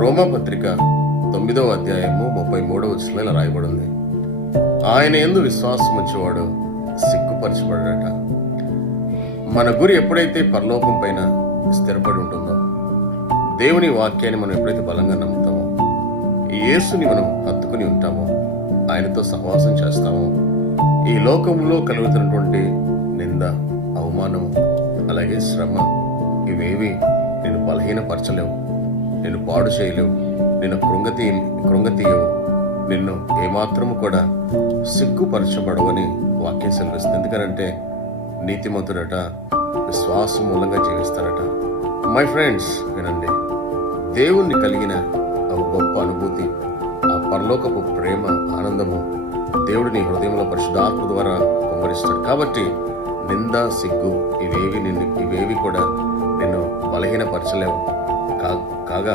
రోమాపత్రిక 9వ అధ్యాయము 33వ వచనంలో ఇలా రాయబడింది. ఆయన యందు విశ్వాసం ఉంచేవాడు సిగ్గుపరచబడట. మన గురి ఎప్పుడైతే పరలోకం పైన స్థిరపడి ఉంటుందో, దేవుని వాక్యాన్ని మనం ఎప్పుడైతే బలంగా నమ్ముతామో, యేసుని మనం హత్తుకుని ఉంటామో, ఆయనతో సహవాసం చేస్తామో, ఈ లోకంలో కలుగుతున్నటువంటి నింద, అవమానము, అలాగే శ్రమ, ఇవేవి నేను బలహీనపరచలేవు, నిన్ను పాడు చేయలేవు, నిన్ను కృంగతీయవు, నిన్ను ఏమాత్రము కూడా సిగ్గుపరచబడవని వాక్యం సెలవిస్తుంది. ఎందుకనంటే నీతిమంతుడట విశ్వాసం మూలంగా జీవిస్తారట. మై ఫ్రెండ్స్, వినండి, దేవుణ్ణి కలిగిన ఆ గొప్ప అనుభూతి, ఆ పరలోకపు ప్రేమ, ఆనందము దేవుడిని హృదయంలో పరిశుద్ధాత్మ ద్వారా కుమ్మరిస్తాడు. కాబట్టి నింద, సిగ్గు ఇవేవి కూడా నిన్ను బలహీనపరచలేవు. కాగా